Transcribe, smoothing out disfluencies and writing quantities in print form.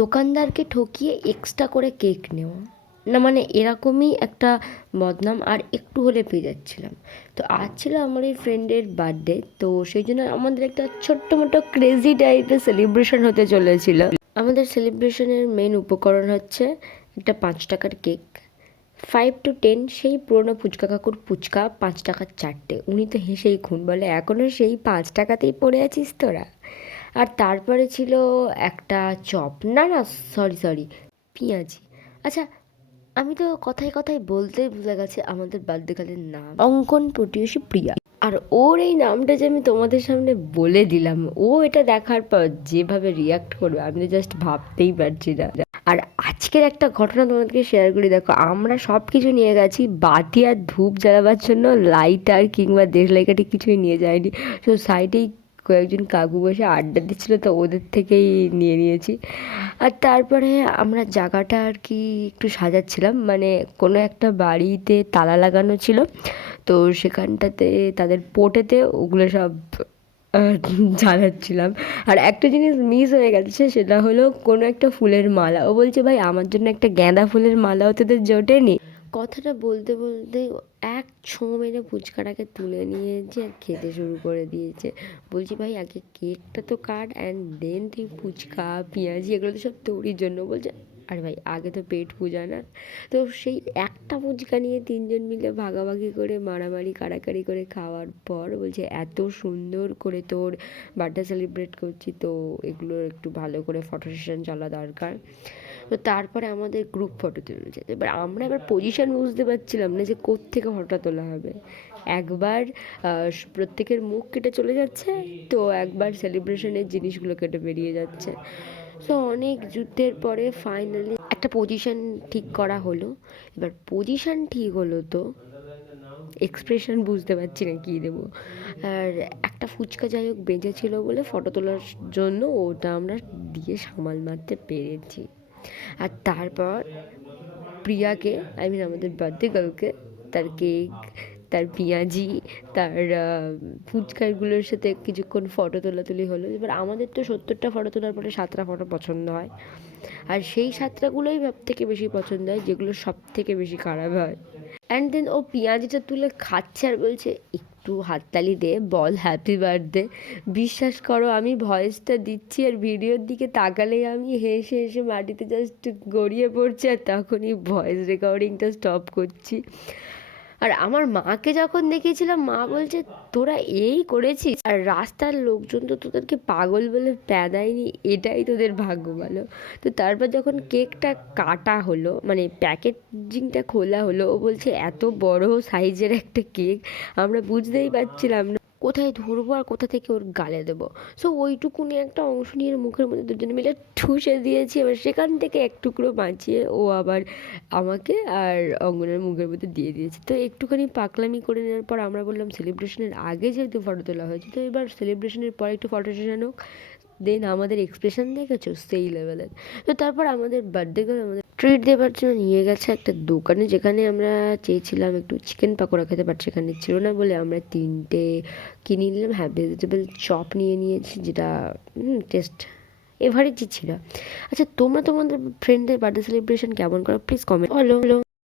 দোকানদারকে ঠকিয়ে এক্সট্রা করে কেক নেওয়া, না মানে এরকমই একটা বদনাম আর একটু হলে পেয়ে যাচ্ছিলাম। তো আজ ছিল আমার এই ফ্রেন্ডের বার্থডে, তো সেই জন্য আমাদের একটা ছোট্ট মোটো ক্রেজি টাইপের সেলিব্রেশন হতে চলেছিল। আমাদের সেলিব্রেশনের মেন উপকরণ হচ্ছে একটা 5 টাকার কেক, 5 to 10 সেই পুরোনো ফুচকা কাকুর ফুচকা, 5 টাকার চারটে। উনি তো হেসেই খুন, বলে এখনও সেই 5 টাকাতেই পড়ে আছিস তোরা। আর তারপরে ছিল একটা চপ, না না সরি সরি, পেঁয়াজি। আচ্ছা, আমি তো কথায় কথায় বলতেই ভুলে গেছি আমাদের বার্থডে নাম অঙ্কন প্রতিবেশী প্রিয়া। আর ওর এই নামটা যে আমি তোমাদের সামনে বলে দিলাম, ও এটা দেখার পর যেভাবে রিয়াক্ট করবে আমি তো জাস্ট ভাবতেই পারছি না। আর আজকের একটা ঘটনা তোমাদেরকে শেয়ার করি। দেখো, আমরা সব কিছু নিয়ে গেছি, বাতি আর ধূপ জ্বালাবার জন্য লাইটার কিংবা দেশলাইকাঠি কিছুই নিয়ে যায়নি। তো সাইডেই কয়েকজন কাকু বসে আড্ডা দিচ্ছিলো, তো ওদের থেকেই নিয়ে নিয়েছি। আর তারপরে আমরা জায়গাটা আর কি একটু সাজাচ্ছিলাম, মানে কোনো একটা বাড়িতে তালা লাগানো ছিল, তো সেখানটাতে তাদের পোর্টেতে ওগুলো সব জ্বালাচ্ছিলাম। আর একটা জিনিস মিস হয়ে গেছে, সেটা হলো কোনো একটা ফুলের মালা। ও বলছে, ভাই আমার জন্য একটা গাঁদা ফুলের মালাও তোদের জোটেনি। কথাটা বলতে বলতে এক ছোঁ মেরে ফুচকাটাকে তুলে নিয়েছে আর খেতে শুরু করে দিয়েছে। বলছি, ভাই আগে কেকটা তো কাট অ্যান্ড দেন তুই ফুচকা পেঁয়াজি এগুলো তো সব তোরই জন্য। বলছে, আরে ভাই আগে তো পেট পূজা না। তো সেই একটা ফুচকা নিয়ে তিনজন মিলে ভাগাভাগি করে মারামারি কাড়াকাড়ি করে খাওয়ার পর বলছে, এত সুন্দর করে তোর বার্থডে সেলিব্রেট করছি, তো এগুলোর একটু ভালো করে ফটো সেশন চলা দরকার। তো তারপরে আমাদের গ্রুপ ফটো তুলেছে। এবার পজিশন বুঝতে পারছিলাম না যে কোত্থেকে ফটোটা তোলা হবে। একবার প্রত্যেকের মুখ কেটে চলে যাচ্ছে, তো একবার সেলিব্রেশনের জিনিসগুলো কেটে বেরিয়ে যাচ্ছে। সো অনেক যুদ্ধের পরে ফাইনালি একটা পজিশন ঠিক করা হলো। এবার পজিশন ঠিক হলো, তো এক্সপ্রেশন বুঝতে পারছি না কী দেবো। আর একটা ফুচকা যাই হোক বেঁচে ছিল বলে ফটো তোলার জন্য ওটা আমরা দিয়ে সামাল মারতে পেরেছি। আর তারপর প্রিয়াকে, আই মিন আমাদের বার্থডে গার্লকে, তার কেক, তার পেঁয়াজি, তার ফুচকাগুলোর সাথে কিছুক্ষণ ফটো তোলাতুলি হলো। এবার আমাদের তো 70টা ফটো তোলার পরে 7টা ফটো পছন্দ হয়, আর সেই 7টাগুলোই সব থেকে বেশি পছন্দ হয়, যেগুলো সব থেকে বেশি খারাপ হয়। অ্যান্ড দেন ও পেঁয়াজিটা তুলে খাচ্ছে আর বলছে, একটু হাততালি দে, বল হ্যাপি বার্থডে। বিশ্বাস করো, আমি ভয়েসটা দিচ্ছি আর ভিডিওর দিকে তাকালেই আমি হেসে হেসে মাটিতে জাস্ট গড়িয়ে পড়ছি, আর তখনই ভয়েস রেকর্ডিংটা স্টপ করছি। আর আমার মাকে যখন দেখিয়েছিলাম, মা বলছে, তোরা এই করেছিস, আর রাস্তার লোকজন তো তোদেরকে পাগল বলে প্যাদায়নি, এটাই তোদের ভাগ্য ভালো। তো তারপর যখন কেকটা কাটা হলো, মানে প্যাকেজিংটা খোলা হলো, ও বলছে, এত বড় সাইজের একটা কেক আমরা বুঝতেই পারছিলাম না কোথায় ধরবো আর কোথা থেকে ওর গালে দেবো। সো ওইটুকুনি একটা অংশ নিয়ে মুখের মধ্যে দুজনে মিলে ঠুসে দিয়েছি। এবার সেখান থেকে এক টুকরো বাঁচিয়ে ও আবার আমাকে আর অঙ্গনের মুখের মধ্যে দিয়ে দিয়েছে। তো একটুখানি পাকলামি করে নেওয়ার পর আমরা বললাম, সেলিব্রেশনের আগে যেহেতু ফটো তোলা হয়েছে, তো এবার সেলিব্রেশনের পর একটু ফটো সেশন হোক। দেন আমাদের এক্সপ্রেশন দেখেছো সেই লেভেলের। তো তারপর আমাদের বার্থডে গার্ল আমাদের ট্রিট দেওয়ার জন্য নিয়ে গেছে একটা দোকানে, যেখানে আমরা চেয়েছিলাম একটু চিকেন পাকোড়া খেতে, বাট সেখানে ছিল না বলে আমরা 3টে কিনে নিলাম। হ্যাঁ, ভেজিটেবল চপ নিয়ে নিয়েছি, যেটা টেস্ট এভারেজই ছিল। আচ্ছা, তোমরা তোমাদের ফ্রেন্ডদের বার্থডে সেলিব্রেশন কেমন করো প্লিজ কমেন্ট বলো।